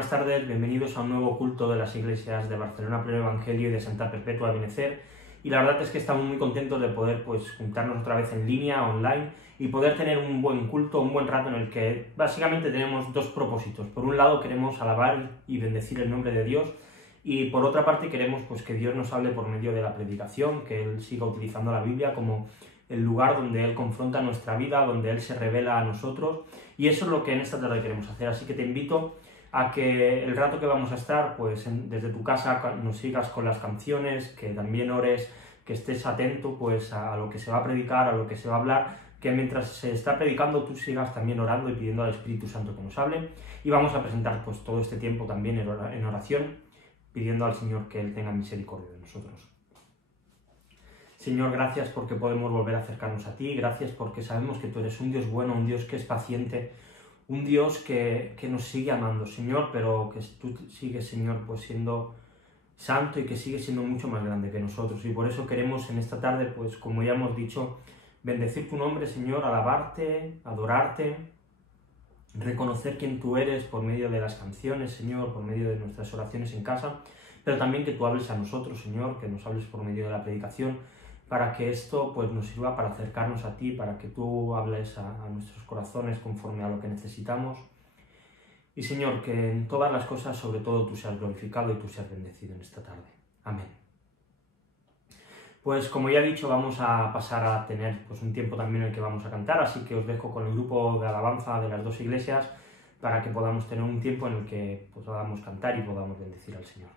buenas tardes, bienvenidos a un nuevo culto de las iglesias de Barcelona Pleno Evangelio y de Santa Perpetua de Benecer. Y la verdad es que estamos muy contentos de poder juntarnos otra vez en línea, online, y poder tener un buen culto, un buen rato en el que básicamente tenemos dos propósitos. Por un lado queremos alabar y bendecir el nombre de Dios, y por otra parte queremos que Dios nos hable por medio de la predicación, que Él siga utilizando la Biblia como el lugar donde Él confronta nuestra vida, donde Él se revela a nosotros, y eso es lo que en esta tarde queremos hacer. Así que te invito a que el rato que vamos a estar, desde tu casa nos sigas con las canciones, que también ores, que estés atento a lo que se va a predicar, a lo que se va a hablar, que mientras se está predicando tú sigas también orando y pidiendo al Espíritu Santo que nos hable, y vamos a presentar todo este tiempo también en oración, pidiendo al Señor que Él tenga misericordia de nosotros. Señor, gracias porque podemos volver a acercarnos a ti, gracias porque sabemos que tú eres un Dios bueno, un Dios que es paciente, un Dios que nos sigue amando, Señor, pero que tú sigues, Señor, siendo santo y que sigues siendo mucho más grande que nosotros. Y por eso queremos en esta tarde, como ya hemos dicho, bendecir tu nombre, Señor, alabarte, adorarte, reconocer quién tú eres por medio de las canciones, Señor, por medio de nuestras oraciones en casa, pero también que tú hables a nosotros, Señor, que nos hables por medio de la predicación, para que esto nos sirva para acercarnos a ti, para que tú hables a nuestros corazones conforme a lo que necesitamos. Y Señor, que en todas las cosas, sobre todo, tú seas glorificado y tú seas bendecido en esta tarde. Amén. Como ya he dicho, vamos a pasar a tener un tiempo también en el que vamos a cantar, así que os dejo con el grupo de alabanza de las dos iglesias para que podamos tener un tiempo en el que podamos cantar y podamos bendecir al Señor.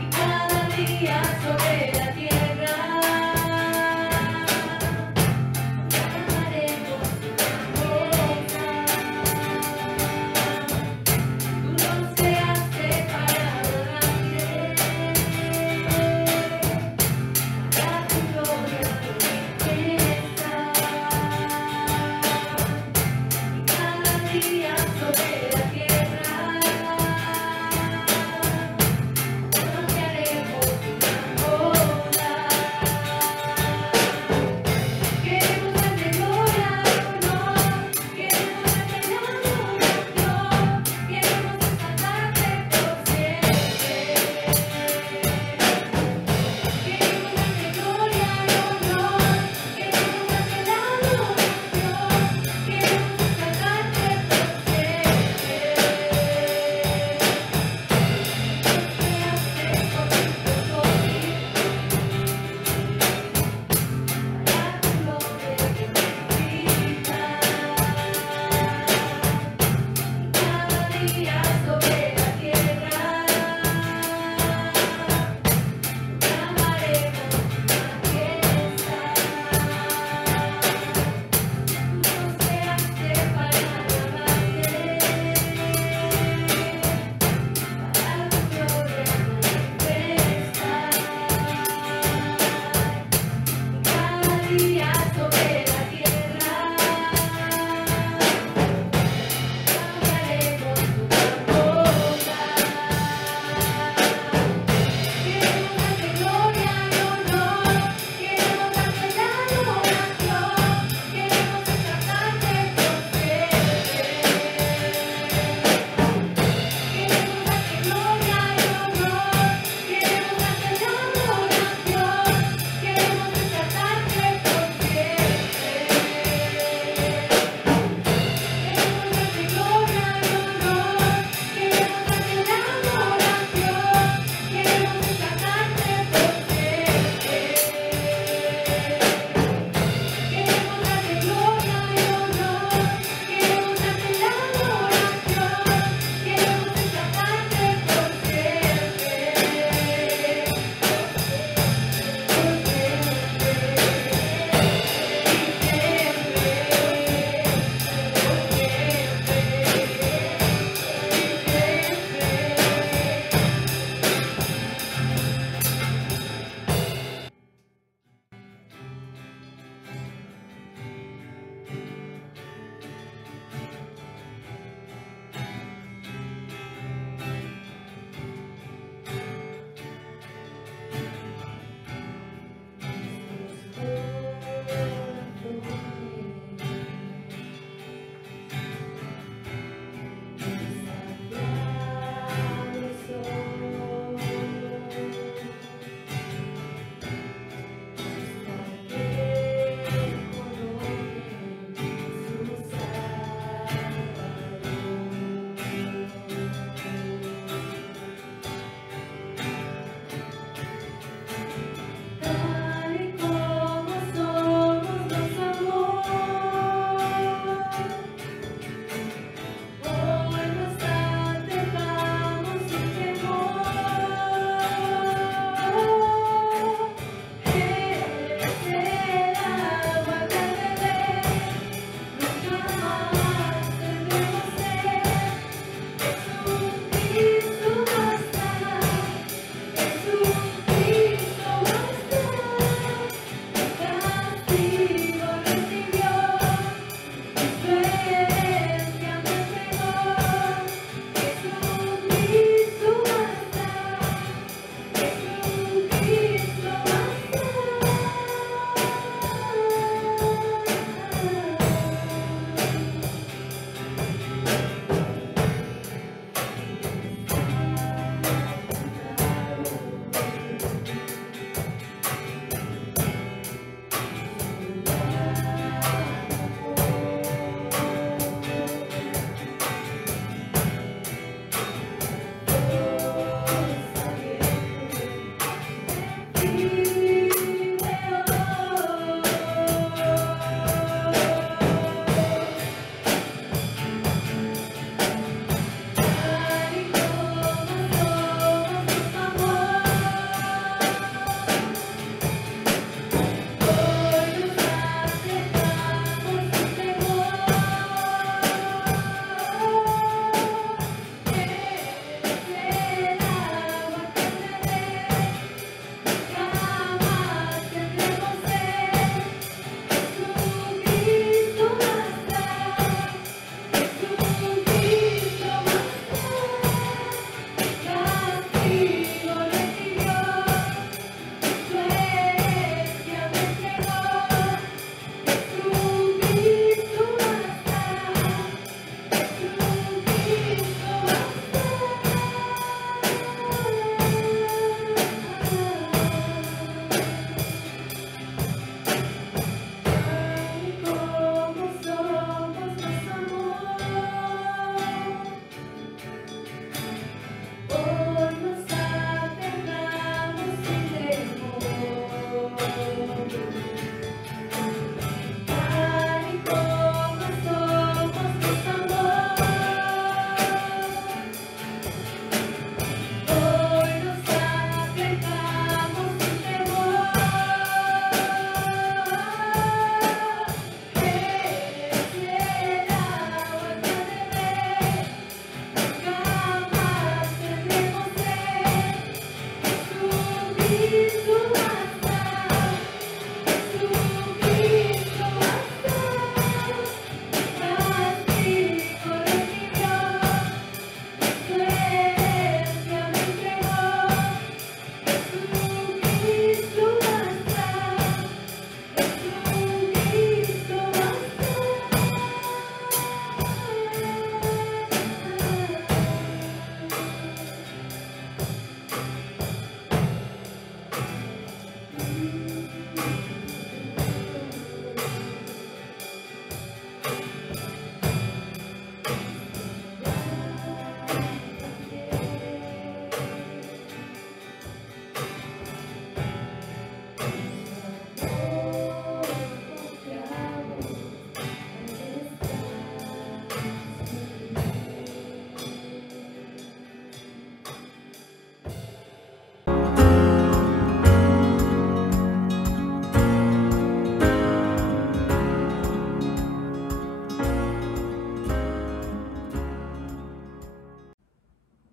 Y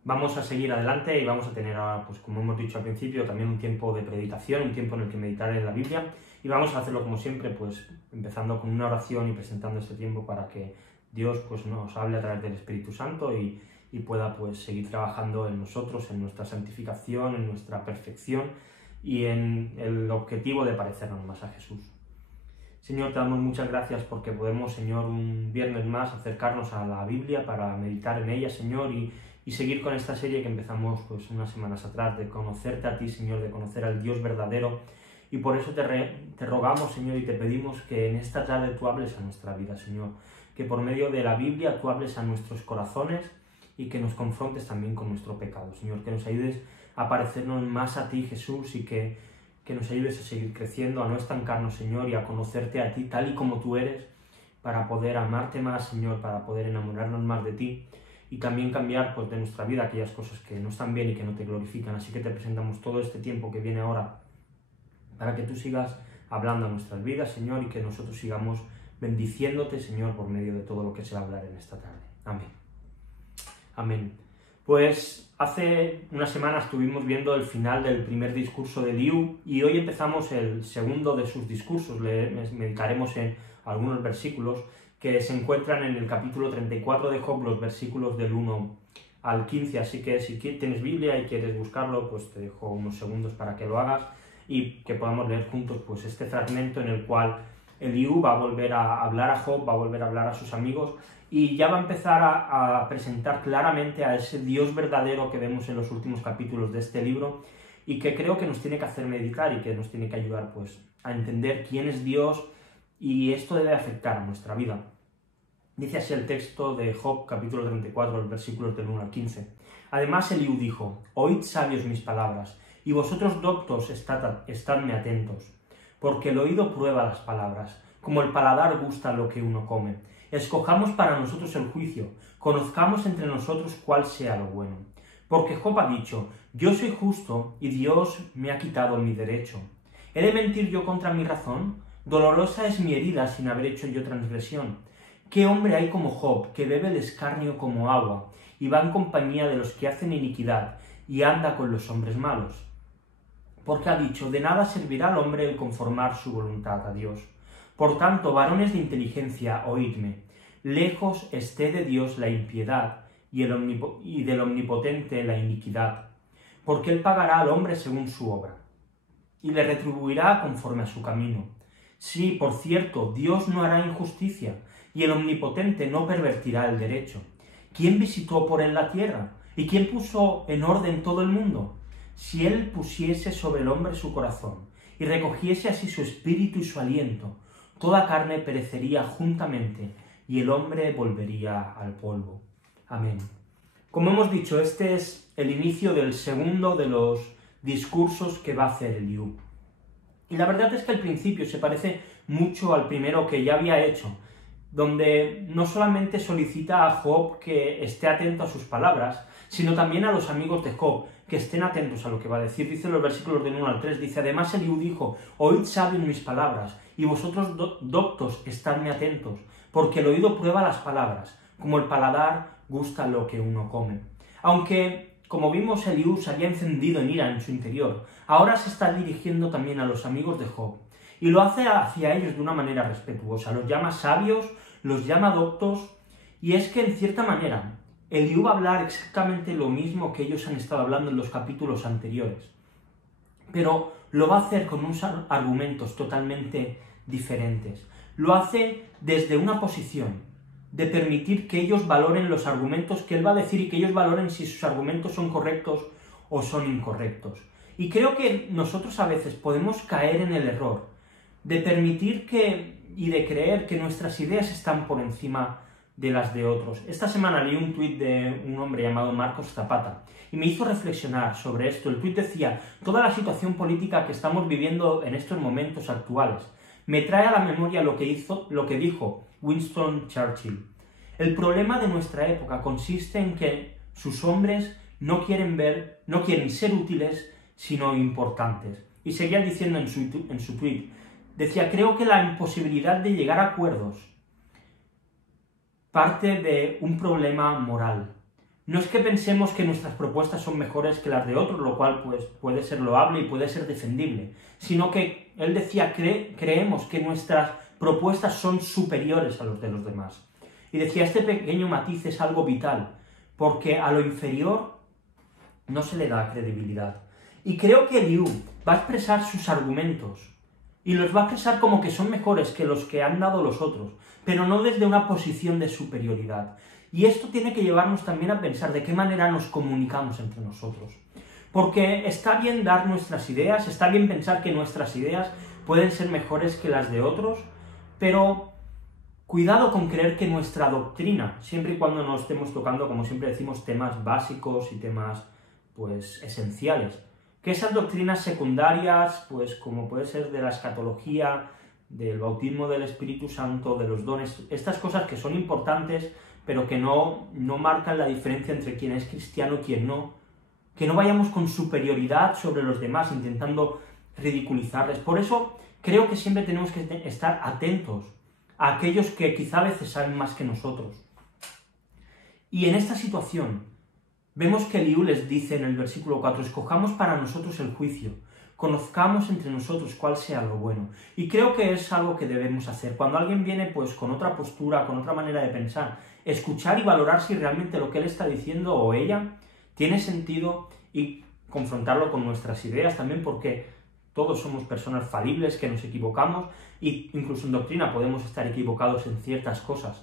Vamos a seguir adelante y vamos a tener ahora, pues como hemos dicho al principio, también un tiempo de predicación, un tiempo en el que meditar en la Biblia, y vamos a hacerlo como siempre, pues empezando con una oración y presentando este tiempo para que Dios pues nos hable a través del Espíritu Santo y pueda pues seguir trabajando en nosotros, en nuestra santificación, en nuestra perfección y en el objetivo de parecernos más a Jesús. Señor, te damos muchas gracias porque podemos, Señor, un viernes más acercarnos a la Biblia para meditar en ella, Señor, y seguir con esta serie que empezamos pues unas semanas atrás, de conocerte a ti, Señor, de conocer al Dios verdadero. Y por eso te rogamos, Señor, y te pedimos que en esta tarde tú hables a nuestra vida, Señor, que por medio de la Biblia tú hables a nuestros corazones y que nos confrontes también con nuestro pecado, Señor, que nos ayudes a parecernos más a ti, Jesús, y que nos ayudes a seguir creciendo, a no estancarnos, Señor, y a conocerte a ti tal y como tú eres, para poder amarte más, Señor, para poder enamorarnos más de ti, y también cambiar pues, de nuestra vida aquellas cosas que no están bien y que no te glorifican. Así que te presentamos todo este tiempo que viene ahora para que tú sigas hablando a nuestras vidas, Señor, y que nosotros sigamos bendiciéndote, Señor, por medio de todo lo que se va a hablar en esta tarde. Amén. Amén. Pues hace unas semanas estuvimos viendo el final del primer discurso de Eliú y hoy empezamos el segundo de sus discursos. Meditaremos en algunos versículos que se encuentran en el capítulo 34 de Job, los versículos del 1 al 15, así que si tienes Biblia y quieres buscarlo, pues te dejo unos segundos para que lo hagas y que podamos leer juntos pues este fragmento en el cual Eliú va a volver a hablar a Job, va a volver a hablar a sus amigos y ya va a empezar a presentar claramente a ese Dios verdadero que vemos en los últimos capítulos de este libro y que creo que nos tiene que hacer meditar y que nos tiene que ayudar pues a entender quién es Dios, y esto debe afectar a nuestra vida. Dice así el texto de Job, capítulo 34, los versículos del 1 al 15. Además Eliú dijo: «Oíd, sabios, mis palabras, y vosotros doctos estadme atentos, porque el oído prueba las palabras, como el paladar gusta lo que uno come. Escojamos para nosotros el juicio, conozcamos entre nosotros cuál sea lo bueno. Porque Job ha dicho: yo soy justo, y Dios me ha quitado mi derecho. ¿He de mentir yo contra mi razón? Dolorosa es mi herida sin haber hecho yo transgresión. ¿Qué hombre hay como Job, que bebe el escarnio como agua, y va en compañía de los que hacen iniquidad, y anda con los hombres malos? Porque ha dicho: de nada servirá al hombre el conformar su voluntad a Dios. Por tanto, varones de inteligencia, oídme. Lejos esté de Dios la impiedad, y del Omnipotente la iniquidad. Porque él pagará al hombre según su obra, y le retribuirá conforme a su camino. Sí, por cierto, Dios no hará injusticia, y el Omnipotente no pervertirá el derecho. ¿Quién visitó por él la tierra? ¿Y quién puso en orden todo el mundo? Si él pusiese sobre el hombre su corazón, y recogiese así su espíritu y su aliento, toda carne perecería juntamente, y el hombre volvería al polvo». Amén. Como hemos dicho, este es el inicio del segundo de los discursos que va a hacer Eliú. Y la verdad es que el principio se parece mucho al primero que ya había hecho, donde no solamente solicita a Job que esté atento a sus palabras, sino también a los amigos de Job, que estén atentos a lo que va a decir. Dice en los versículos del 1 al 3, dice: «Además Eliú dijo: oíd, sabios, mis palabras, y vosotros doctos estadme atentos, porque el oído prueba las palabras, como el paladar gusta lo que uno come». Aunque, como vimos, Eliú se había encendido en ira en su interior, ahora se está dirigiendo también a los amigos de Job, y lo hace hacia ellos de una manera respetuosa. Los llama sabios, los llama doctos, y es que, en cierta manera, Eliú va a hablar exactamente lo mismo que ellos han estado hablando en los capítulos anteriores, pero lo va a hacer con unos argumentos totalmente diferentes. Lo hace desde una posición de permitir que ellos valoren los argumentos que él va a decir y que ellos valoren si sus argumentos son correctos o son incorrectos. Y creo que nosotros a veces podemos caer en el error de permitir y de creer que nuestras ideas están por encima de las de otros. Esta semana leí un tuit de un hombre llamado Marcos Zapata y me hizo reflexionar sobre esto. El tuit decía: toda la situación política que estamos viviendo en estos momentos actuales me trae a la memoria lo que dijo Winston Churchill. El problema de nuestra época consiste en que sus hombres no quieren ser útiles, sino importantes. Y seguía diciendo en su tuit, decía: creo que la imposibilidad de llegar a acuerdos parte de un problema moral. No es que pensemos que nuestras propuestas son mejores que las de otros, lo cual pues, puede ser loable y puede ser defendible, sino que él decía, creemos que nuestras propuestas son superiores a los de los demás. Y decía, este pequeño matiz es algo vital, porque a lo inferior no se le da credibilidad. Y creo que Eliú va a expresar sus argumentos, y los va a expresar como que son mejores que los que han dado los otros, pero no desde una posición de superioridad. Y esto tiene que llevarnos también a pensar de qué manera nos comunicamos entre nosotros. Porque está bien dar nuestras ideas, está bien pensar que nuestras ideas pueden ser mejores que las de otros, pero cuidado con creer que nuestra doctrina, siempre y cuando no estemos tocando, como siempre decimos, temas básicos y temas, pues, esenciales, que esas doctrinas secundarias, pues, como puede ser de la escatología, del bautismo del Espíritu Santo, de los dones, estas cosas que son importantes, pero que no marcan la diferencia entre quien es cristiano y quien no, que no vayamos con superioridad sobre los demás, intentando ridiculizarles. Por eso creo que siempre tenemos que estar atentos a aquellos que quizá a veces saben más que nosotros. Y en esta situación, vemos que Eliú les dice en el versículo 4, escojamos para nosotros el juicio, conozcamos entre nosotros cuál sea lo bueno. Y creo que es algo que debemos hacer. Cuando alguien viene pues con otra postura, con otra manera de pensar, escuchar y valorar si realmente lo que él está diciendo o ella tiene sentido y confrontarlo con nuestras ideas también, porque todos somos personas falibles, que nos equivocamos, e incluso en doctrina podemos estar equivocados en ciertas cosas.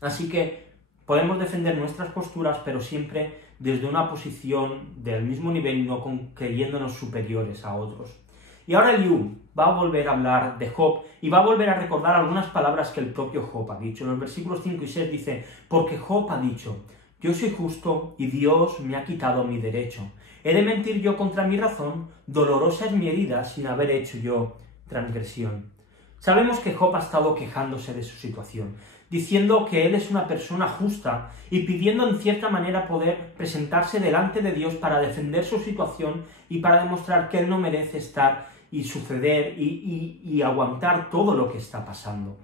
Así que podemos defender nuestras posturas, pero siempre desde una posición del mismo nivel, no creyéndonos superiores a otros. Y ahora Eliú va a volver a hablar de Job y va a volver a recordar algunas palabras que el propio Job ha dicho. En los versículos 5 y 6 dice, porque Job ha dicho, yo soy justo y Dios me ha quitado mi derecho. ¿He de mentir yo contra mi razón? Dolorosa es mi herida sin haber hecho yo transgresión. Sabemos que Job ha estado quejándose de su situación, diciendo que él es una persona justa y pidiendo en cierta manera poder presentarse delante de Dios para defender su situación y para demostrar que él no merece estar y suceder y aguantar todo lo que está pasando.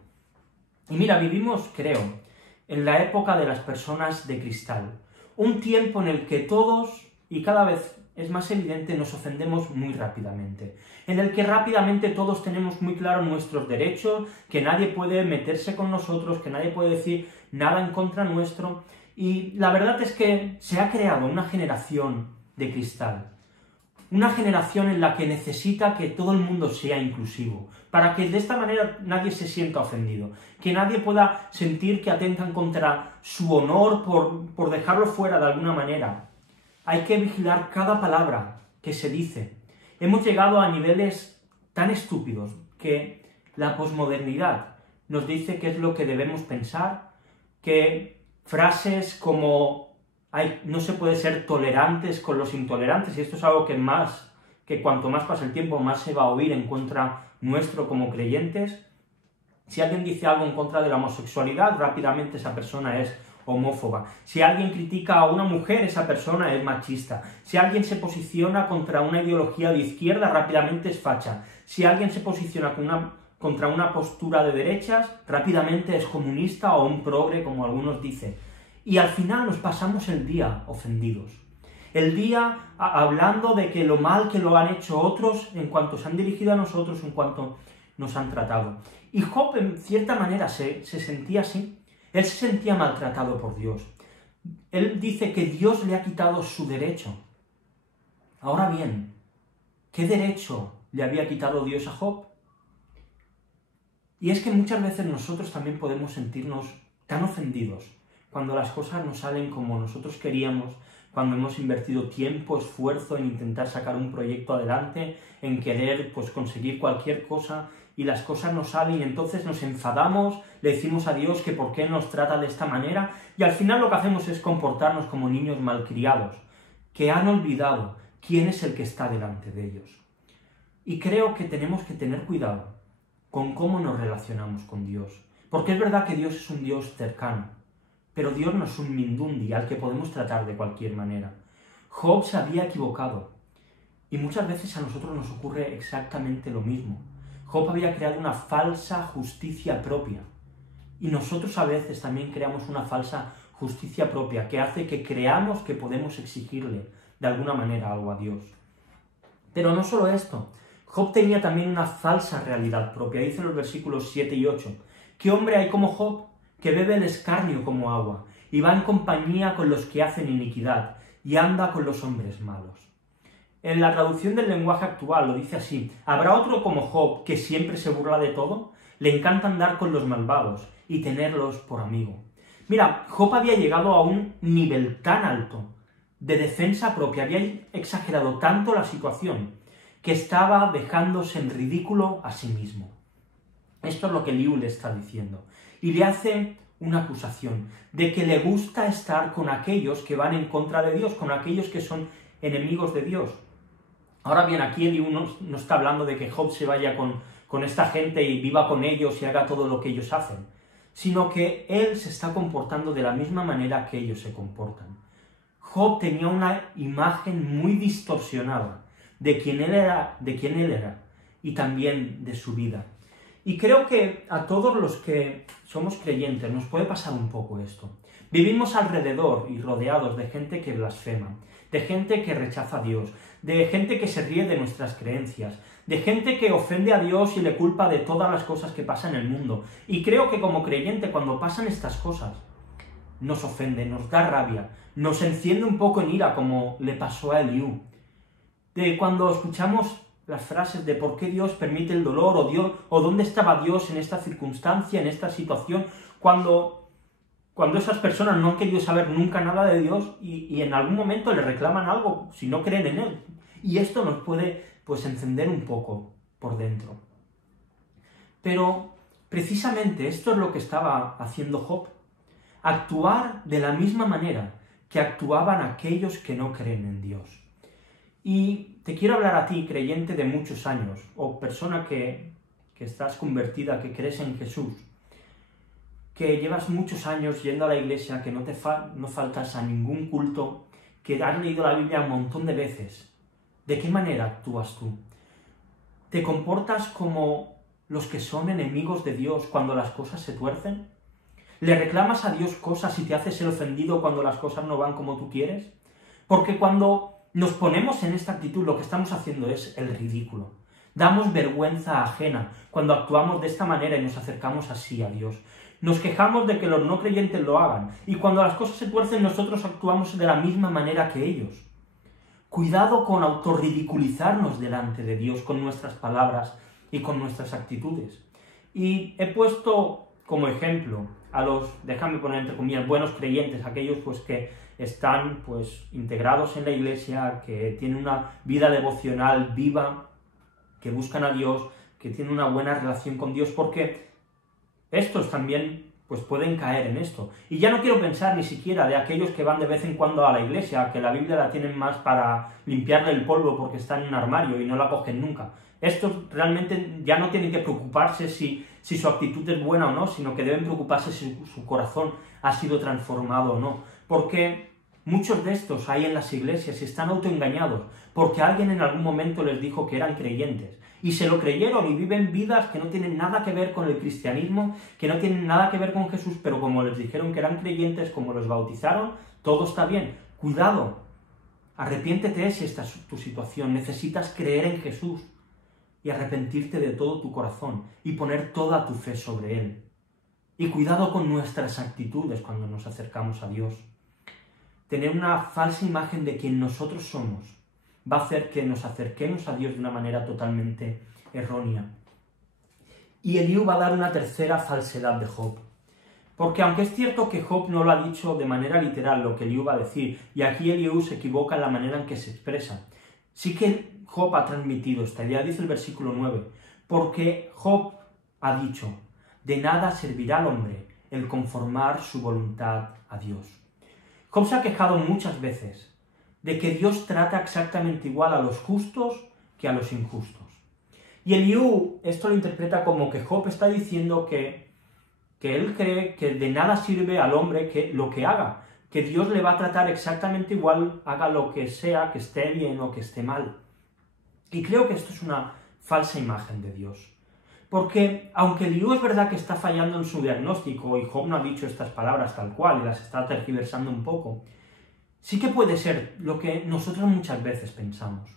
Y mira, vivimos, creo, en la época de las personas de cristal, un tiempo en el que todos, y cada vez es más evidente, nos ofendemos muy rápidamente, en el que rápidamente todos tenemos muy claro nuestros derechos, que nadie puede meterse con nosotros, que nadie puede decir nada en contra nuestro, y la verdad es que se ha creado una generación de cristal, una generación en la que necesita que todo el mundo sea inclusivo, para que de esta manera nadie se sienta ofendido, que nadie pueda sentir que atentan contra su honor por dejarlo fuera de alguna manera. Hay que vigilar cada palabra que se dice. Hemos llegado a niveles tan estúpidos que la posmodernidad nos dice qué es lo que debemos pensar, que frases como no se puede ser tolerantes con los intolerantes, y esto es algo que cuanto más pasa el tiempo, más se va a oír en contra nuestro como creyentes. Si alguien dice algo en contra de la homosexualidad, rápidamente esa persona es homófoba. Si alguien critica a una mujer, esa persona es machista. Si alguien se posiciona contra una ideología de izquierda, rápidamente es facha. Si alguien se posiciona contra una postura de derechas, rápidamente es comunista o un progre, como algunos dicen. Y al final nos pasamos el día ofendidos. El día hablando de que lo mal que lo han hecho otros en cuanto se han dirigido a nosotros, en cuanto nos han tratado. Y Job, en cierta manera, se sentía así. Él se sentía maltratado por Dios. Él dice que Dios le ha quitado su derecho. Ahora bien, ¿qué derecho le había quitado Dios a Job? Y es que muchas veces nosotros también podemos sentirnos tan ofendidos cuando las cosas no salen como nosotros queríamos, cuando hemos invertido tiempo, esfuerzo en intentar sacar un proyecto adelante, en querer pues, conseguir cualquier cosa, y las cosas no salen, y entonces nos enfadamos, le decimos a Dios que por qué nos trata de esta manera, y al final lo que hacemos es comportarnos como niños malcriados, que han olvidado quién es el que está delante de ellos. Y creo que tenemos que tener cuidado con cómo nos relacionamos con Dios, porque es verdad que Dios es un Dios cercano, pero Dios no es un mindundi al que podemos tratar de cualquier manera. Job se había equivocado, y muchas veces a nosotros nos ocurre exactamente lo mismo. Job había creado una falsa justicia propia, y nosotros a veces también creamos una falsa justicia propia, que hace que creamos que podemos exigirle de alguna manera algo a Dios. Pero no solo esto, Job tenía también una falsa realidad propia. Dice en los versículos 7 y 8, ¿qué hombre hay como Job, que bebe el escarnio como agua, y va en compañía con los que hacen iniquidad, y anda con los hombres malos? En la traducción del lenguaje actual lo dice así, ¿habrá otro como Job que siempre se burla de todo? Le encanta andar con los malvados y tenerlos por amigo. Mira, Job había llegado a un nivel tan alto de defensa propia, había exagerado tanto la situación, que estaba dejándose en ridículo a sí mismo. Esto es lo que Eliú le está diciendo. Y le hace una acusación de que le gusta estar con aquellos que van en contra de Dios, con aquellos que son enemigos de Dios. Ahora bien, aquí Eliú no está hablando de que Job se vaya con esta gente y viva con ellos y haga todo lo que ellos hacen, sino que él se está comportando de la misma manera que ellos se comportan. Job tenía una imagen muy distorsionada de quién él era y también de su vida. Y creo que a todos los que somos creyentes nos puede pasar un poco esto. Vivimos alrededor y rodeados de gente que blasfema, de gente que rechaza a Dios, de gente que se ríe de nuestras creencias, de gente que ofende a Dios y le culpa de todas las cosas que pasan en el mundo. Y creo que como creyente, cuando pasan estas cosas, nos ofende, nos da rabia, nos enciende un poco en ira, como le pasó a Eliú. De cuando escuchamos las frases de por qué Dios permite el dolor, o dónde estaba Dios en esta circunstancia, en esta situación, cuando esas personas no han querido saber nunca nada de Dios y en algún momento le reclaman algo si no creen en Él. Y esto nos puede encender un poco por dentro. Pero precisamente esto es lo que estaba haciendo Job. Actuar de la misma manera que actuaban aquellos que no creen en Dios. Y te quiero hablar a ti, creyente de muchos años, o persona que estás convertida, que crees en Jesús, que llevas muchos años yendo a la iglesia, que no faltas a ningún culto, que has leído la Biblia un montón de veces. ¿De qué manera actúas tú? ¿Te comportas como los que son enemigos de Dios cuando las cosas se tuercen? ¿Le reclamas a Dios cosas y te haces el ofendido cuando las cosas no van como tú quieres? Porque cuando nos ponemos en esta actitud, lo que estamos haciendo es el ridículo. Damos vergüenza ajena cuando actuamos de esta manera y nos acercamos así a Dios. Nos quejamos de que los no creyentes lo hagan, y cuando las cosas se tuercen nosotros actuamos de la misma manera que ellos. Cuidado con autorridiculizarnos delante de Dios con nuestras palabras y con nuestras actitudes. Y he puesto como ejemplo a los, déjame poner entre comillas, buenos creyentes, aquellos que están integrados en la iglesia, que tienen una vida devocional viva, que buscan a Dios, que tienen una buena relación con Dios, porque estos también pueden caer en esto. Y ya no quiero pensar ni siquiera de aquellos que van de vez en cuando a la iglesia, que la Biblia la tienen más para limpiarle el polvo porque está en un armario y no la cogen nunca. Estos realmente ya no tienen que preocuparse si su actitud es buena o no, sino que deben preocuparse si su corazón ha sido transformado o no. Porque muchos de estos hay en las iglesias y están autoengañados, porque alguien en algún momento les dijo que eran creyentes. Y se lo creyeron y viven vidas que no tienen nada que ver con el cristianismo, que no tienen nada que ver con Jesús, pero como les dijeron que eran creyentes, como los bautizaron, todo está bien. Cuidado, arrepiéntete si esta es tu situación, necesitas creer en Jesús y arrepentirte de todo tu corazón y poner toda tu fe sobre Él. Y cuidado con nuestras actitudes cuando nos acercamos a Dios. Tener una falsa imagen de quien nosotros somos va a hacer que nos acerquemos a Dios de una manera totalmente errónea. Y Eliú va a dar una tercera falsedad de Job. Porque aunque es cierto que Job no lo ha dicho de manera literal lo que Eliú va a decir, y aquí Eliú se equivoca en la manera en que se expresa, sí que Job ha transmitido esta idea, dice el versículo 9, porque Job ha dicho, de nada servirá al hombre el conformar su voluntad a Dios. Job se ha quejado muchas veces de que Dios trata exactamente igual a los justos que a los injustos. Y Eliú esto lo interpreta como que Job está diciendo que él cree que de nada sirve al hombre que lo que haga, que Dios le va a tratar exactamente igual, haga lo que sea, que esté bien o que esté mal. Y creo que esto es una falsa imagen de Dios. Porque aunque Eliú es verdad que está fallando en su diagnóstico y Job no ha dicho estas palabras tal cual y las está tergiversando un poco, sí que puede ser lo que nosotros muchas veces pensamos.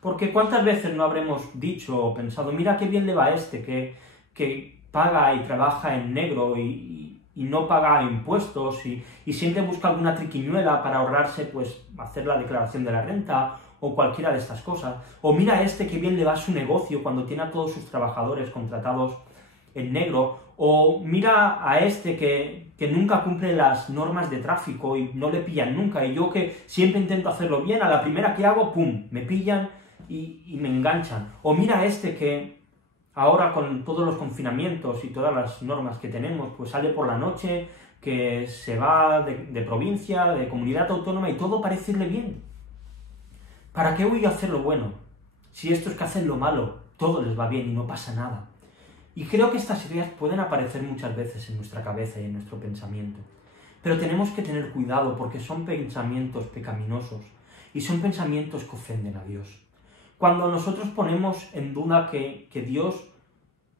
Porque ¿cuántas veces no habremos dicho o pensado, mira qué bien le va a este que paga y trabaja en negro y no paga impuestos y siempre busca alguna triquiñuela para ahorrarse, pues, hacer la declaración de la renta o cualquiera de estas cosas? O mira a este que bien le va a su negocio cuando tiene a todos sus trabajadores contratados en negro, o mira a este que nunca cumple las normas de tráfico y no le pillan nunca, y yo que siempre intento hacerlo bien, a la primera que hago, ¡pum!, me pillan y me enganchan. O mira a este que ahora con todos los confinamientos y todas las normas que tenemos, pues sale por la noche, que se va de provincia, de comunidad autónoma y todo parece irle bien. ¿Para qué voy a hacer lo bueno? Si estos que hacen lo malo, todo les va bien y no pasa nada. Y creo que estas ideas pueden aparecer muchas veces en nuestra cabeza y en nuestro pensamiento. Pero tenemos que tener cuidado porque son pensamientos pecaminosos y son pensamientos que ofenden a Dios. Cuando nosotros ponemos en duda que Dios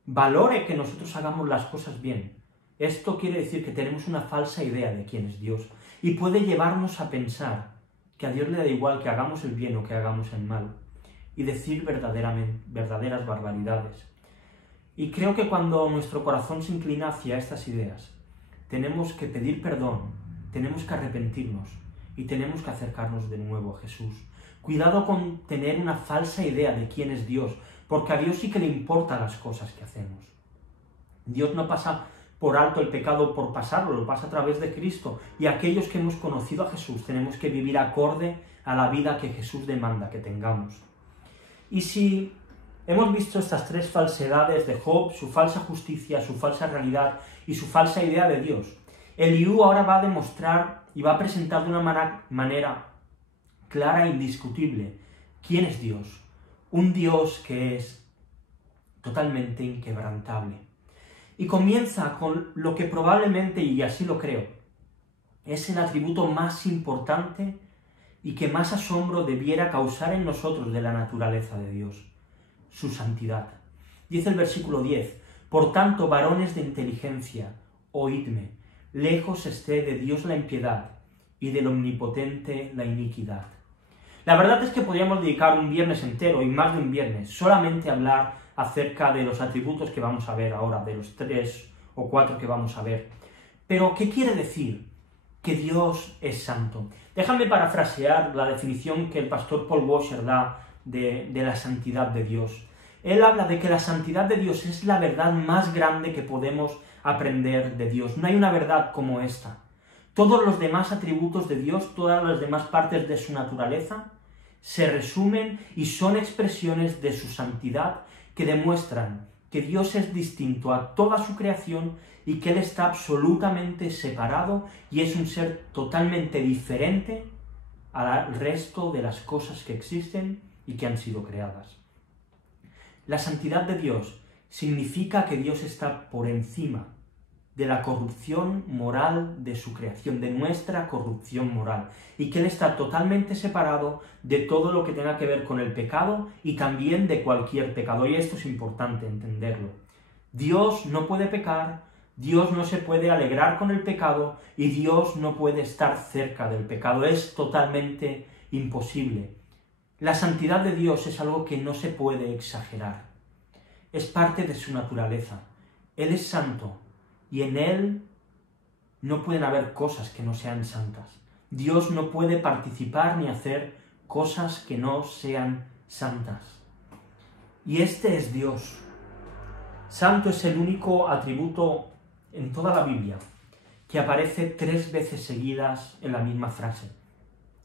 valore que nosotros hagamos las cosas bien, esto quiere decir que tenemos una falsa idea de quién es Dios y puede llevarnos a pensar que a Dios le da igual que hagamos el bien o que hagamos el mal y decir verdaderas barbaridades. Y creo que cuando nuestro corazón se inclina hacia estas ideas, tenemos que pedir perdón, tenemos que arrepentirnos y tenemos que acercarnos de nuevo a Jesús. Cuidado con tener una falsa idea de quién es Dios, porque a Dios sí que le importan las cosas que hacemos. Dios no pasa por alto el pecado por pasarlo, lo pasa a través de Cristo. Y aquellos que hemos conocido a Jesús tenemos que vivir acorde a la vida que Jesús demanda que tengamos. Y si hemos visto estas tres falsedades de Job, su falsa justicia, su falsa realidad y su falsa idea de Dios, Eliú ahora va a demostrar y va a presentar de una manera clara e indiscutible quién es Dios. Un Dios que es totalmente inquebrantable. Y comienza con lo que probablemente, y así lo creo, es el atributo más importante y que más asombro debiera causar en nosotros de la naturaleza de Dios: su santidad. Dice el versículo 10, por tanto, varones de inteligencia, oídme, lejos esté de Dios la impiedad y del omnipotente la iniquidad. La verdad es que podríamos dedicar un viernes entero, y más de un viernes, solamente a hablar acerca de los atributos que vamos a ver ahora, de los 3 o 4 que vamos a ver. Pero, ¿qué quiere decir que Dios es santo? Déjame parafrasear la definición que el pastor Paul Washer da de la santidad de Dios. Él habla de que la santidad de Dios es la verdad más grande que podemos aprender de Dios. No hay una verdad como esta. Todos los demás atributos de Dios, todas las demás partes de su naturaleza, se resumen y son expresiones de su santidad que demuestran que Dios es distinto a toda su creación y que Él está absolutamente separado y es un ser totalmente diferente al resto de las cosas que existen y que han sido creadas. La santidad de Dios significa que Dios está por encima de la corrupción moral de su creación, de nuestra corrupción moral, y que Él está totalmente separado de todo lo que tenga que ver con el pecado y también de cualquier pecado. Y esto es importante entenderlo. Dios no puede pecar, Dios no se puede alegrar con el pecado y Dios no puede estar cerca del pecado. Es totalmente imposible. La santidad de Dios es algo que no se puede exagerar. Es parte de su naturaleza. Él es santo. Y en Él no pueden haber cosas que no sean santas. Dios no puede participar ni hacer cosas que no sean santas. Y este es Dios. Santo es el único atributo en toda la Biblia que aparece 3 veces seguidas en la misma frase.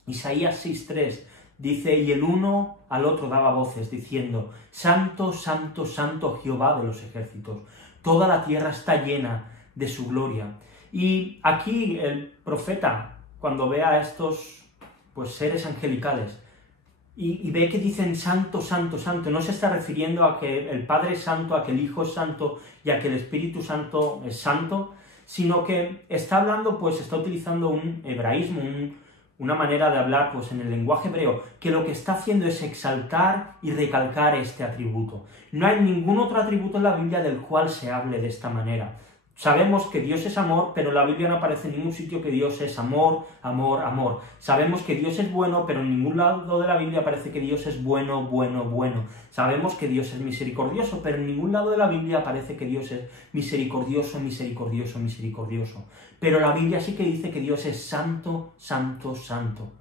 Isaías 6:3 dice, y el uno al otro daba voces, diciendo, Santo, Santo, Santo Jehová de los ejércitos. Toda la tierra está llena de su gloria. Y aquí el profeta, cuando ve a estos seres angelicales y ve que dicen santo, santo, santo, no se está refiriendo a que el Padre es santo, a que el Hijo es santo y a que el Espíritu Santo es santo, sino que está hablando, está utilizando un hebraísmo, una manera de hablar pues en el lenguaje hebreo, que lo que está haciendo es exaltar y recalcar este atributo. No hay ningún otro atributo en la Biblia del cual se hable de esta manera. Sabemos que Dios es amor, pero en la Biblia no aparece en ningún sitio que Dios es amor, amor, amor. Sabemos que Dios es bueno, pero en ningún lado de la Biblia aparece que Dios es bueno, bueno, bueno. Sabemos que Dios es misericordioso, pero en ningún lado de la Biblia aparece que Dios es misericordioso, misericordioso, misericordioso. Pero la Biblia sí que dice que Dios es santo, santo, santo.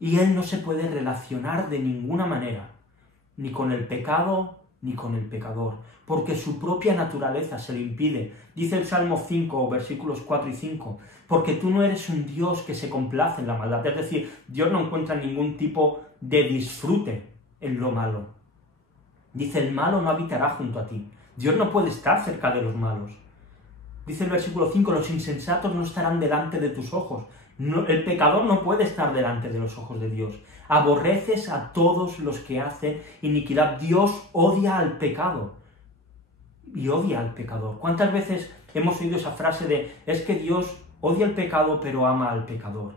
Y Él no se puede relacionar de ninguna manera, ni con el pecado, ni con el pecador, porque su propia naturaleza se le impide. Dice el Salmo 5, versículos 4 y 5, porque tú no eres un Dios que se complace en la maldad, es decir, Dios no encuentra ningún tipo de disfrute en lo malo. Dice, el malo no habitará junto a ti. Dios no puede estar cerca de los malos. Dice el versículo 5, los insensatos no estarán delante de tus ojos. No, el pecador no puede estar delante de los ojos de Dios. Aborreces a todos los que hacen iniquidad. Dios odia al pecado y odia al pecador. ¿Cuántas veces hemos oído esa frase de es que Dios odia el pecado pero ama al pecador?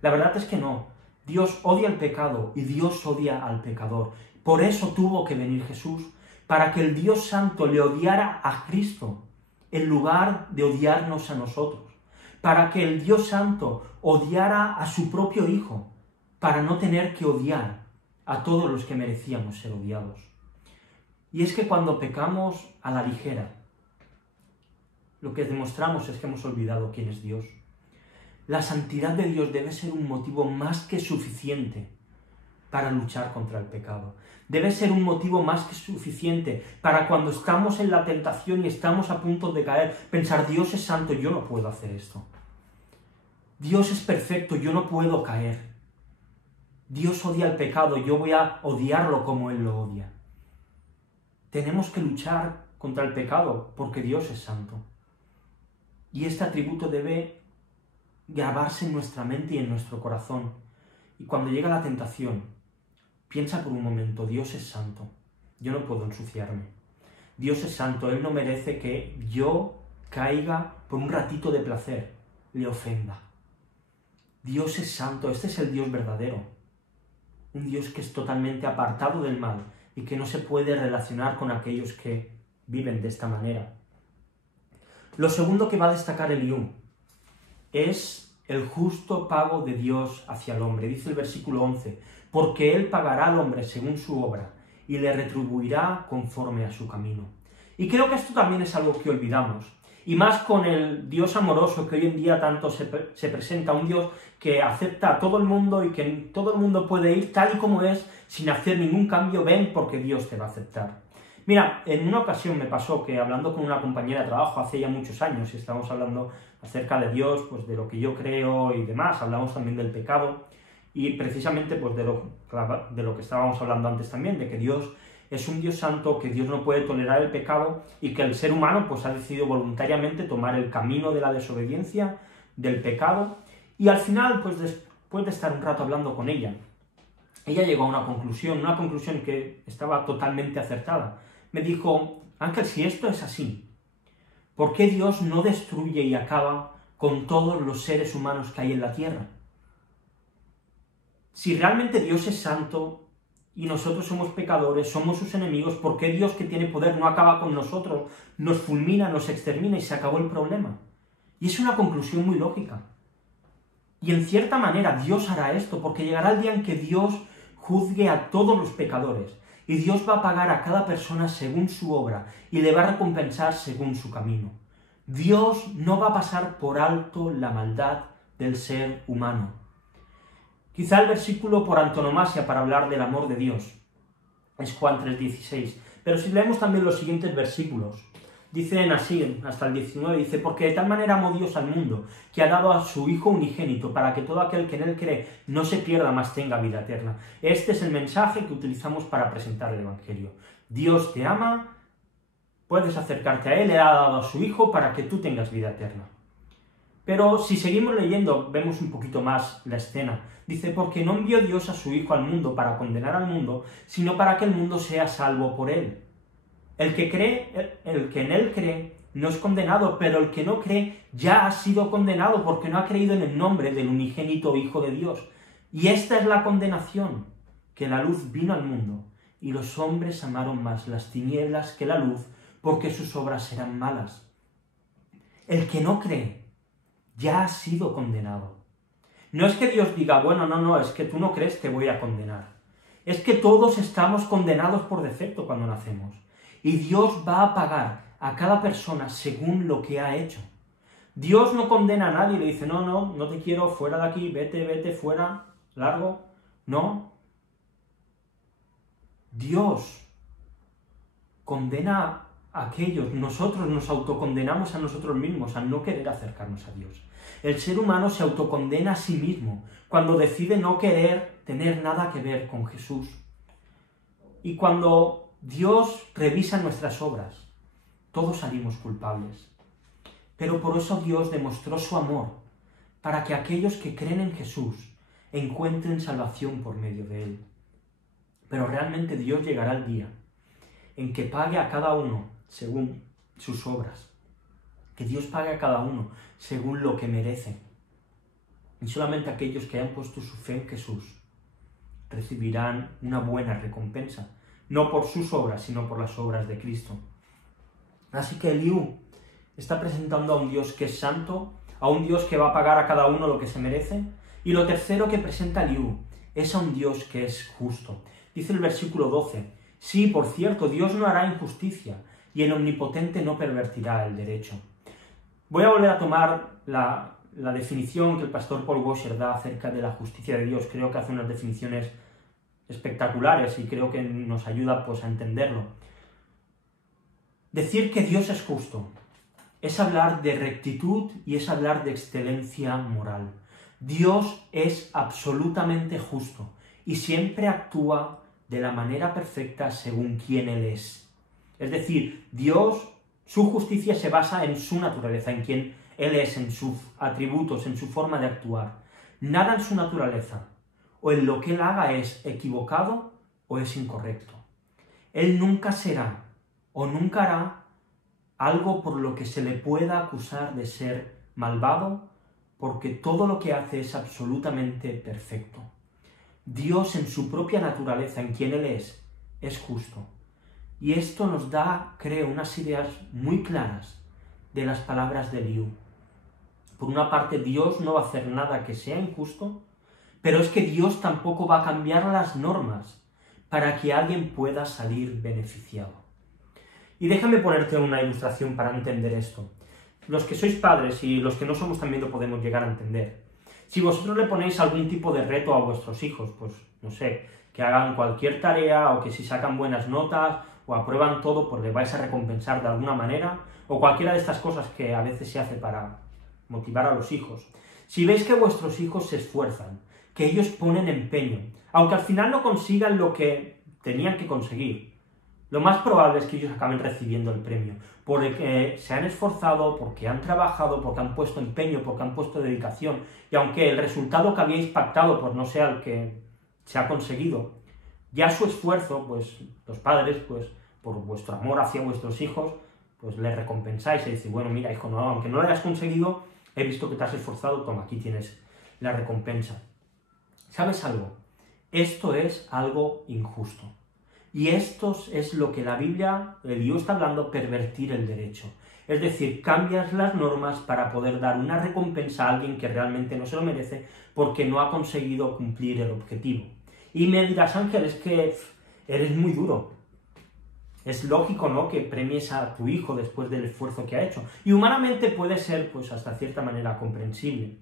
La verdad es que no. Dios odia el pecado y Dios odia al pecador. Por eso tuvo que venir Jesús, para que el Dios Santo le odiara a Cristo en lugar de odiarnos a nosotros. Para que el Dios Santo odiara a su propio Hijo, para no tener que odiar a todos los que merecíamos ser odiados. Y es que cuando pecamos a la ligera, lo que demostramos es que hemos olvidado quién es Dios. La santidad de Dios debe ser un motivo más que suficiente para luchar contra el pecado. Debe ser un motivo más que suficiente para cuando estamos en la tentación y estamos a punto de caer, pensar, Dios es santo, yo no puedo hacer esto. Dios es perfecto, yo no puedo caer. Dios odia el pecado, yo voy a odiarlo como Él lo odia. Tenemos que luchar contra el pecado porque Dios es santo. Y este atributo debe grabarse en nuestra mente y en nuestro corazón. Y cuando llega la tentación, piensa por un momento, Dios es santo, yo no puedo ensuciarme. Dios es santo, Él no merece que yo caiga por un ratito de placer, le ofenda. Dios es santo, este es el Dios verdadero. Un Dios que es totalmente apartado del mal y que no se puede relacionar con aquellos que viven de esta manera. Lo segundo que va a destacar Eliú es el justo pago de Dios hacia el hombre. Dice el versículo 11, porque Él pagará al hombre según su obra y le retribuirá conforme a su camino. Y creo que esto también es algo que olvidamos. Y más con el Dios amoroso que hoy en día tanto se presenta, un Dios que acepta a todo el mundo y que todo el mundo puede ir tal y como es, sin hacer ningún cambio, ven porque Dios te va a aceptar. Mira, en una ocasión me pasó que hablando con una compañera de trabajo hace ya muchos años, y estábamos hablando acerca de Dios, pues de lo que yo creo y demás, hablamos también del pecado, y precisamente pues de lo que estábamos hablando antes también, de que Dios es un Dios santo, que Dios no puede tolerar el pecado y que el ser humano pues ha decidido voluntariamente tomar el camino de la desobediencia, del pecado, y al final, pues después de estar un rato hablando con ella llegó a una conclusión que estaba totalmente acertada. Me dijo, Ángel, si esto es así, ¿por qué Dios no destruye y acaba con todos los seres humanos que hay en la tierra? Si realmente Dios es santo y nosotros somos pecadores, somos sus enemigos, ¿por qué Dios que tiene poder no acaba con nosotros, nos fulmina, nos extermina y se acabó el problema? Y es una conclusión muy lógica. Y en cierta manera Dios hará esto, porque llegará el día en que Dios juzgue a todos los pecadores, y Dios va a pagar a cada persona según su obra, y le va a recompensar según su camino. Dios no va a pasar por alto la maldad del ser humano. Quizá el versículo por antonomasia para hablar del amor de Dios es Juan 3:16, pero si leemos también los siguientes versículos, dicen así, hasta el 19, dice, porque de tal manera amó Dios al mundo, que ha dado a su Hijo unigénito, para que todo aquel que en Él cree no se pierda, mas tenga vida eterna. Este es el mensaje que utilizamos para presentar el Evangelio. Dios te ama, puedes acercarte a Él, le ha dado a su Hijo para que tú tengas vida eterna. Pero si seguimos leyendo, vemos un poquito más la escena. Dice, porque no envió Dios a su Hijo al mundo para condenar al mundo, sino para que el mundo sea salvo por Él. El que en Él cree no es condenado, pero el que no cree ya ha sido condenado porque no ha creído en el nombre del unigénito Hijo de Dios. Y esta es la condenación, que la luz vino al mundo, y los hombres amaron más las tinieblas que la luz, porque sus obras eran malas. El que no cree ya ha sido condenado. No es que Dios diga, bueno, no, es que tú no crees, te voy a condenar. Es que todos estamos condenados por defecto cuando nacemos. Y Dios va a pagar a cada persona según lo que ha hecho. Dios no condena a nadie y le dice, no te quiero, fuera de aquí, vete, fuera, largo. No. Dios condena a aquellos, nosotros nos autocondenamos a nosotros mismos al no querer acercarnos a Dios. El ser humano se autocondena a sí mismo cuando decide no querer tener nada que ver con Jesús. Y cuando Dios revisa nuestras obras, todos salimos culpables. Pero por eso Dios demostró su amor, para que aquellos que creen en Jesús encuentren salvación por medio de Él. Pero realmente Dios llegará el día en que pague a cada uno según sus obras. Que Dios pague a cada uno según lo que merece. Y solamente aquellos que hayan puesto su fe en Jesús recibirán una buena recompensa. No por sus obras, sino por las obras de Cristo. Así que Eliú está presentando a un Dios que es santo, a un Dios que va a pagar a cada uno lo que se merece. Y lo tercero que presenta Eliú es a un Dios que es justo. Dice el versículo 12, sí, por cierto, Dios no hará injusticia, y el Omnipotente no pervertirá el derecho. Voy a volver a tomar la definición que el pastor Paul Washer da acerca de la justicia de Dios. Creo que hace unas definiciones espectaculares y creo que nos ayuda pues a entenderlo. Decir que Dios es justo es hablar de rectitud y es hablar de excelencia moral. Dios es absolutamente justo y siempre actúa de la manera perfecta según quien Él es. Es decir, Dios, su justicia se basa en su naturaleza, en quien Él es, en sus atributos, en su forma de actuar. Nada en su naturaleza o en lo que Él haga es equivocado o es incorrecto. Él nunca será o nunca hará algo por lo que se le pueda acusar de ser malvado, porque todo lo que hace es absolutamente perfecto. Dios en su propia naturaleza, en quien Él es justo. Y esto nos da, creo, unas ideas muy claras de las palabras de Eliú. Por una parte, Dios no va a hacer nada que sea injusto, pero es que Dios tampoco va a cambiar las normas para que alguien pueda salir beneficiado. Y déjame ponerte una ilustración para entender esto. Los que sois padres y los que no somos también lo podemos llegar a entender. Si vosotros le ponéis algún tipo de reto a vuestros hijos, pues no sé, que hagan cualquier tarea o que si sacan buenas notas o aprueban todo, pues les vais a recompensar de alguna manera, o cualquiera de estas cosas que a veces se hace para motivar a los hijos. Si veis que vuestros hijos se esfuerzan, que ellos ponen empeño, aunque al final no consigan lo que tenían que conseguir, lo más probable es que ellos acaben recibiendo el premio, porque se han esforzado, porque han trabajado, porque han puesto empeño, porque han puesto dedicación, y aunque el resultado que habíais pactado pues no sea el que se ha conseguido, ya su esfuerzo, pues los padres, pues por vuestro amor hacia vuestros hijos, pues les recompensáis y decís, bueno, mira, hijo, no, aunque no lo hayas conseguido, he visto que te has esforzado, toma, aquí tienes la recompensa. ¿Sabes algo? Esto es algo injusto. Y esto es lo que la Biblia, Eliú está hablando, pervertir el derecho. Es decir, cambias las normas para poder dar una recompensa a alguien que realmente no se lo merece porque no ha conseguido cumplir el objetivo. Y me dirás, Ángel, es que eres muy duro. Es lógico, ¿no?, que premies a tu hijo después del esfuerzo que ha hecho. Y humanamente puede ser, pues, hasta cierta manera comprensible.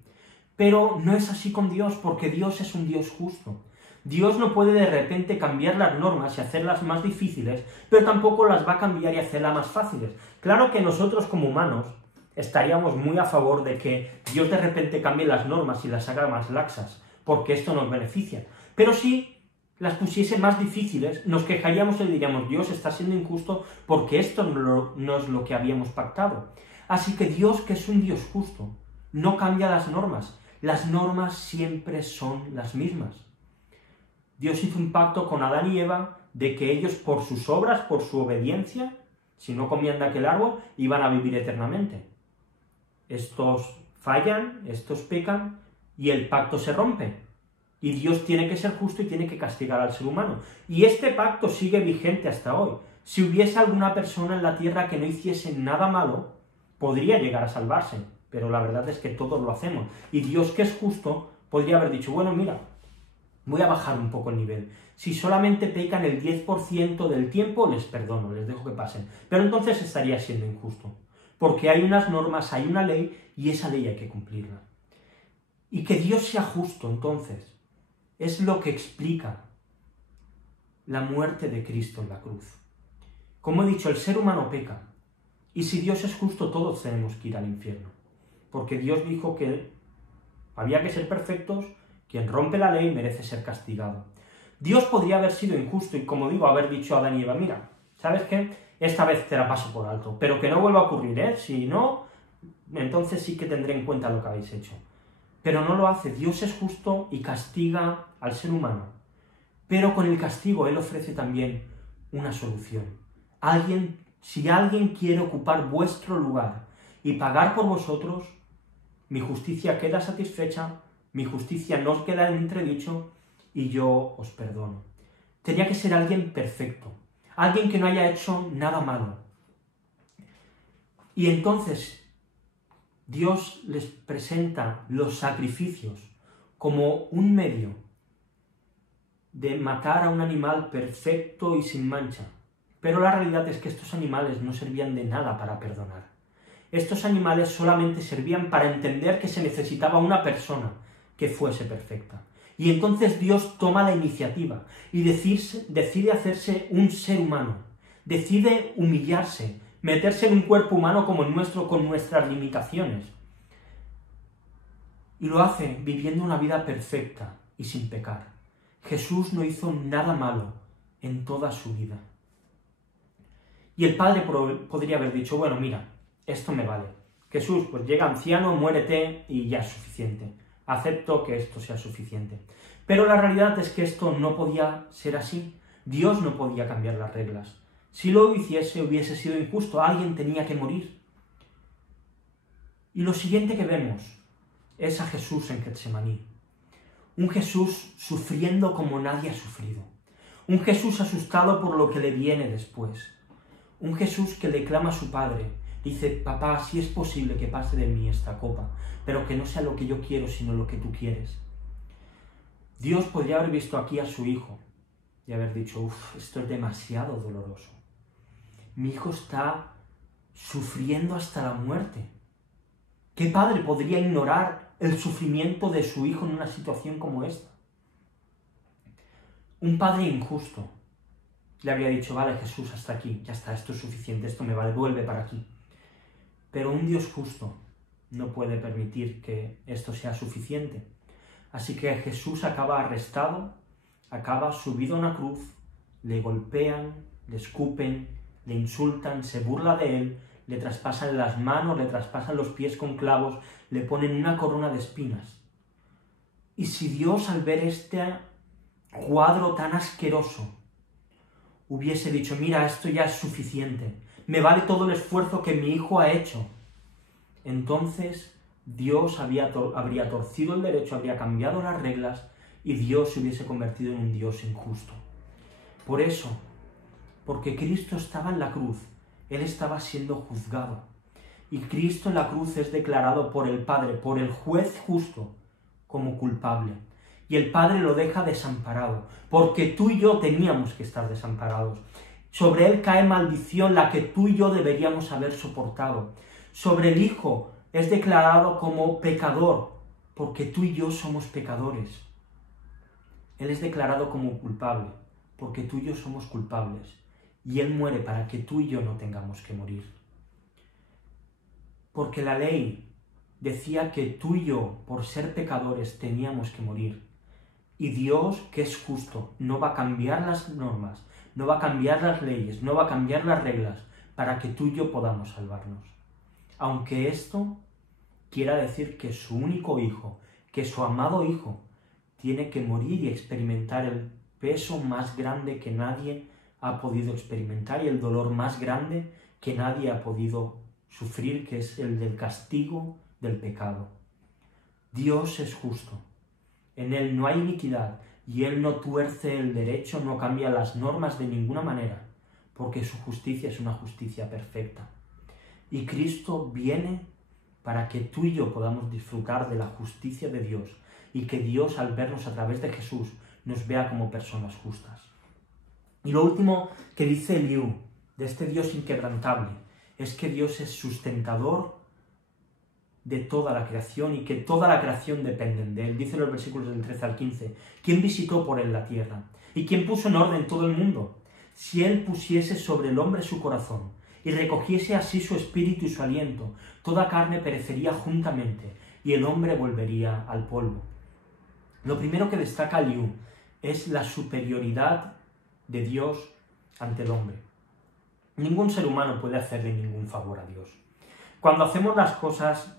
Pero no es así con Dios, porque Dios es un Dios justo. Dios no puede de repente cambiar las normas y hacerlas más difíciles, pero tampoco las va a cambiar y hacerlas más fáciles. Claro que nosotros como humanos estaríamos muy a favor de que Dios de repente cambie las normas y las haga más laxas, porque esto nos beneficia. Pero si las pusiese más difíciles, nos quejaríamos y diríamos, Dios está siendo injusto porque esto no es lo que habíamos pactado. Así que Dios, que es un Dios justo, no cambia las normas. Las normas siempre son las mismas. Dios hizo un pacto con Adán y Eva de que ellos por sus obras, por su obediencia, Si no comían de aquel árbol, iban a vivir eternamente. Estos fallan, estos pecan, y el pacto se rompe. Y Dios tiene que ser justo y tiene que castigar al ser humano. Y este pacto sigue vigente hasta hoy. Si hubiese alguna persona en la tierra que no hiciese nada malo, podría llegar a salvarse. Pero la verdad es que todos lo hacemos. Y Dios, que es justo, podría haber dicho, bueno, mira, voy a bajar un poco el nivel. Si solamente pecan el 10% del tiempo, les perdono, les dejo que pasen. Pero entonces estaría siendo injusto. Porque hay unas normas, hay una ley, y esa ley hay que cumplirla. Y que Dios sea justo, entonces, es lo que explica la muerte de Cristo en la cruz. Como he dicho, el ser humano peca. Y si Dios es justo, todos tenemos que ir al infierno. Porque Dios dijo que había que ser perfectos, quien rompe la ley merece ser castigado. Dios podría haber sido injusto y, como digo, haber dicho a Adán y Eva, mira, ¿sabes qué? Esta vez te la paso por alto, pero que no vuelva a ocurrir, ¿eh? Si no, entonces sí que tendré en cuenta lo que habéis hecho. Pero no lo hace. Dios es justo y castiga al ser humano. Pero con el castigo Él ofrece también una solución. Si alguien quiere ocupar vuestro lugar y pagar por vosotros, mi justicia queda satisfecha, mi justicia no os queda en entredicho y yo os perdono. Tenía que ser alguien perfecto, alguien que no haya hecho nada malo. Y entonces Dios les presenta los sacrificios como un medio de matar a un animal perfecto y sin mancha. Pero la realidad es que estos animales no servían de nada para perdonar. Estos animales solamente servían para entender que se necesitaba una persona que fuese perfecta. Y entonces Dios toma la iniciativa y decide hacerse un ser humano. Decide humillarse, meterse en un cuerpo humano como el nuestro con nuestras limitaciones. Y lo hace viviendo una vida perfecta y sin pecar. Jesús no hizo nada malo en toda su vida. Y el Padre podría haber dicho, bueno, mira, esto me vale. Jesús, pues llega anciano, muérete y ya es suficiente. Acepto que esto sea suficiente. Pero la realidad es que esto no podía ser así. Dios no podía cambiar las reglas. Si lo hiciese, hubiese sido injusto. Alguien tenía que morir. Y lo siguiente que vemos es a Jesús en Getsemaní. Un Jesús sufriendo como nadie ha sufrido. Un Jesús asustado por lo que le viene después. Un Jesús que le clama a su Padre. Dice, papá, si es posible que pase de mí esta copa, pero que no sea lo que yo quiero, sino lo que tú quieres. Dios podría haber visto aquí a su hijo y haber dicho, esto es demasiado doloroso. Mi hijo está sufriendo hasta la muerte. ¿Qué padre podría ignorar el sufrimiento de su hijo en una situación como esta? Un padre injusto le habría dicho, vale, Jesús, hasta aquí, ya está, esto es suficiente, esto me vale, vuelve para aquí. Pero un Dios justo no puede permitir que esto sea suficiente. Así que Jesús acaba arrestado, acaba subido a una cruz, le golpean, le escupen, le insultan, se burla de él, le traspasan las manos, le traspasan los pies con clavos, le ponen una corona de espinas. Y si Dios, al ver este cuadro tan asqueroso, hubiese dicho, mira, esto ya es suficiente, me vale todo el esfuerzo que mi hijo ha hecho, entonces Dios habría torcido el derecho, habría cambiado las reglas y Dios se hubiese convertido en un Dios injusto. Por eso, porque Cristo estaba en la cruz, Él estaba siendo juzgado. Y Cristo en la cruz es declarado por el Padre, por el juez justo, como culpable. Y el Padre lo deja desamparado, porque tú y yo teníamos que estar desamparados. Sobre Él cae maldición, la que tú y yo deberíamos haber soportado. Sobre el Hijo es declarado como pecador, porque tú y yo somos pecadores. Él es declarado como culpable, porque tú y yo somos culpables. Y Él muere para que tú y yo no tengamos que morir. Porque la ley decía que tú y yo, por ser pecadores, teníamos que morir. Y Dios, que es justo, no va a cambiar las normas, no va a cambiar las leyes, no va a cambiar las reglas para que tú y yo podamos salvarnos. Aunque esto quiera decir que su único hijo, que su amado hijo, tiene que morir y experimentar el peso más grande que nadie ha podido experimentar y el dolor más grande que nadie ha podido sufrir, que es el del castigo del pecado. Dios es justo, en Él no hay iniquidad, y Él no tuerce el derecho, no cambia las normas de ninguna manera, porque su justicia es una justicia perfecta. Y Cristo viene para que tú y yo podamos disfrutar de la justicia de Dios, y que Dios, al vernos a través de Jesús, nos vea como personas justas. Y lo último que dice Eliú, de este Dios inquebrantable, es que Dios es sustentador de toda la creación y que toda la creación depende de Él. Dice en los versículos del 13 al 15, ¿quién visitó por Él la tierra? ¿Y quién puso en orden todo el mundo? Si Él pusiese sobre el hombre su corazón y recogiese así su espíritu y su aliento, toda carne perecería juntamente y el hombre volvería al polvo. Lo primero que destaca Eliú es la superioridad de Dios ante el hombre. Ningún ser humano puede hacerle ningún favor a Dios. Cuando hacemos las cosas,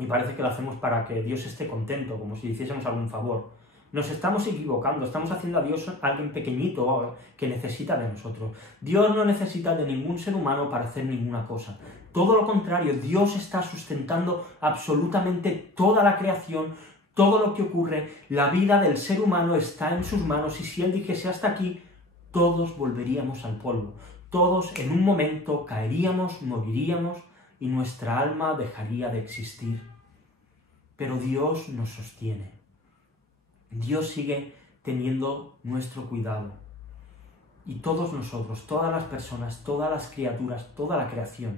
y parece que lo hacemos para que Dios esté contento, como si hiciésemos algún favor, nos estamos equivocando, estamos haciendo a Dios alguien pequeñito que necesita de nosotros. Dios no necesita de ningún ser humano para hacer ninguna cosa. Todo lo contrario, Dios está sustentando absolutamente toda la creación, todo lo que ocurre, la vida del ser humano está en sus manos, y si Él dijese hasta aquí, todos volveríamos al polvo. Todos en un momento caeríamos, moriríamos, y nuestra alma dejaría de existir. Pero Dios nos sostiene. Dios sigue teniendo nuestro cuidado. Y todos nosotros, todas las personas, todas las criaturas, toda la creación,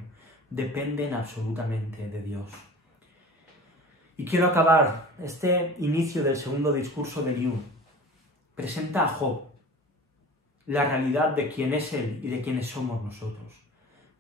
dependen absolutamente de Dios. Y quiero acabar este inicio del segundo discurso de Eliú. Presenta a Job la realidad de quién es él y de quiénes somos nosotros.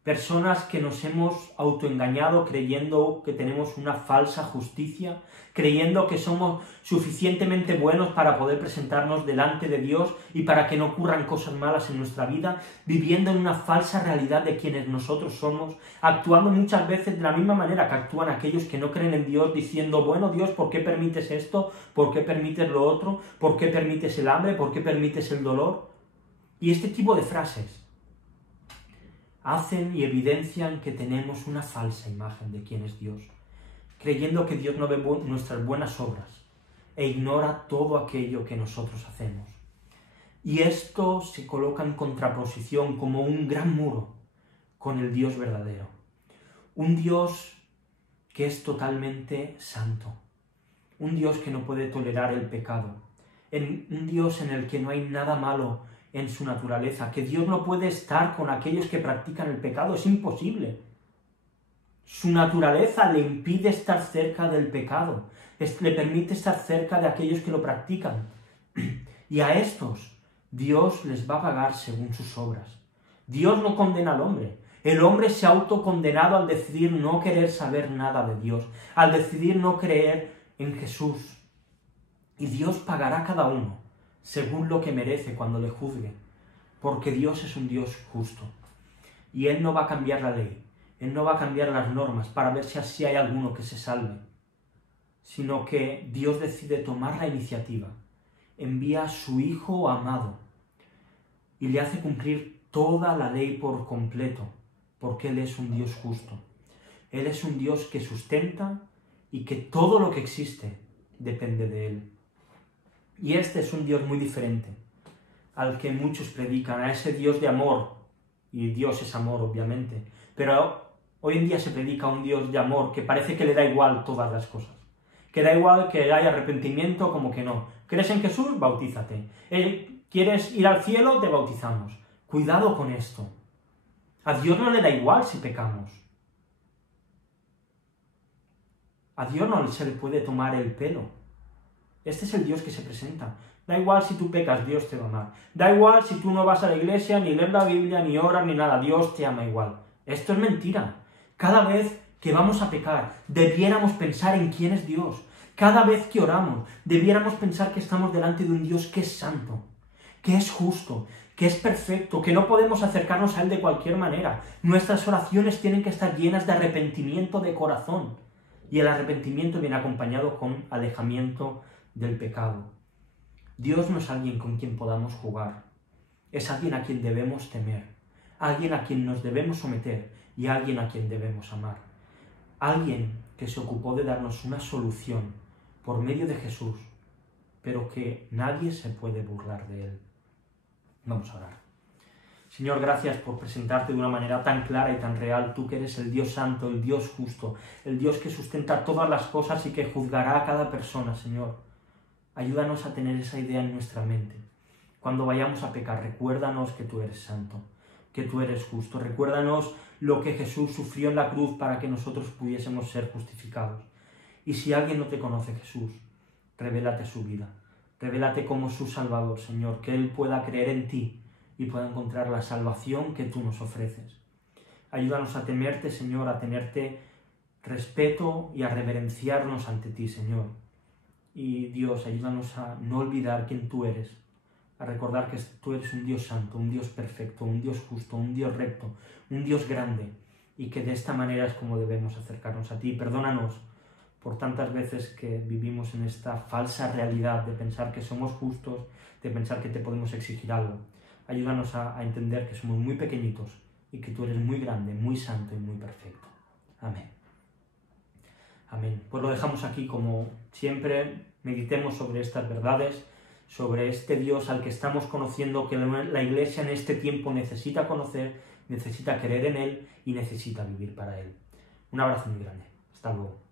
Personas que nos hemos autoengañado creyendo que tenemos una falsa justicia, creyendo que somos suficientemente buenos para poder presentarnos delante de Dios y para que no ocurran cosas malas en nuestra vida, viviendo en una falsa realidad de quienes nosotros somos, actuando muchas veces de la misma manera que actúan aquellos que no creen en Dios, diciendo, bueno, Dios, ¿por qué permites esto? ¿Por qué permites lo otro? ¿Por qué permites el hambre? ¿Por qué permites el dolor? Y este tipo de frases hacen y evidencian que tenemos una falsa imagen de quién es Dios, creyendo que Dios no ve nuestras buenas obras e ignora todo aquello que nosotros hacemos. Y esto se coloca en contraposición como un gran muro con el Dios verdadero. Un Dios que es totalmente santo, un Dios que no puede tolerar el pecado, un Dios en el que no hay nada malo en su naturaleza, que Dios no puede estar con aquellos que practican el pecado, es imposible. Su naturaleza le impide estar cerca del pecado, le permite estar cerca de aquellos que lo practican. Y a estos Dios les va a pagar según sus obras. Dios no condena al hombre. El hombre se ha autocondenado al decidir no querer saber nada de Dios, al decidir no creer en Jesús. Y Dios pagará a cada uno según lo que merece cuando le juzgue, porque Dios es un Dios justo. Y Él no va a cambiar la ley, Él no va a cambiar las normas para ver si así hay alguno que se salve, sino que Dios decide tomar la iniciativa, envía a su Hijo amado y le hace cumplir toda la ley por completo, porque Él es un Dios justo. Él es un Dios que sustenta y que todo lo que existe depende de Él. Y este es un Dios muy diferente al que muchos predican, a ese Dios de amor, y Dios es amor obviamente, pero hoy en día se predica un Dios de amor que parece que le da igual todas las cosas, que da igual que haya arrepentimiento como que no. ¿Crees en Jesús? Bautízate. ¿Quieres ir al cielo? Te bautizamos. Cuidado con esto. A Dios no le da igual si pecamos. A Dios no se le puede tomar el pelo. Este es el Dios que se presenta. Da igual si tú pecas, Dios te va a amar. Da igual si tú no vas a la iglesia, ni lees la Biblia, ni oras, ni nada. Dios te ama igual. Esto es mentira. Cada vez que vamos a pecar, debiéramos pensar en quién es Dios. Cada vez que oramos, debiéramos pensar que estamos delante de un Dios que es santo, que es justo, que es perfecto, que no podemos acercarnos a Él de cualquier manera. Nuestras oraciones tienen que estar llenas de arrepentimiento de corazón. Y el arrepentimiento viene acompañado con alejamiento del pecado. Dios no es alguien con quien podamos jugar, es alguien a quien debemos temer, alguien a quien nos debemos someter y alguien a quien debemos amar. Alguien que se ocupó de darnos una solución por medio de Jesús, pero que nadie se puede burlar de él. Vamos a orar. Señor, gracias por presentarte de una manera tan clara y tan real, tú que eres el Dios santo, el Dios justo, el Dios que sustenta todas las cosas y que juzgará a cada persona, Señor. Ayúdanos a tener esa idea en nuestra mente. Cuando vayamos a pecar, recuérdanos que tú eres santo, que tú eres justo. Recuérdanos lo que Jesús sufrió en la cruz para que nosotros pudiésemos ser justificados. Y si alguien no te conoce, Jesús, revélate su vida. Revélate como su Salvador, Señor, que Él pueda creer en ti y pueda encontrar la salvación que tú nos ofreces. Ayúdanos a temerte, Señor, a tenerte respeto y a reverenciarnos ante ti, Señor. Y Dios, ayúdanos a no olvidar quién tú eres, a recordar que tú eres un Dios santo, un Dios perfecto, un Dios justo, un Dios recto, un Dios grande, y que de esta manera es como debemos acercarnos a ti. Perdónanos por tantas veces que vivimos en esta falsa realidad de pensar que somos justos, de pensar que te podemos exigir algo. Ayúdanos a entender que somos muy pequeñitos y que tú eres muy grande, muy santo y muy perfecto. Amén. Amén. Pues lo dejamos aquí como siempre. Meditemos sobre estas verdades, sobre este Dios al que estamos conociendo, que la Iglesia en este tiempo necesita conocer, necesita creer en Él y necesita vivir para Él. Un abrazo muy grande. Hasta luego.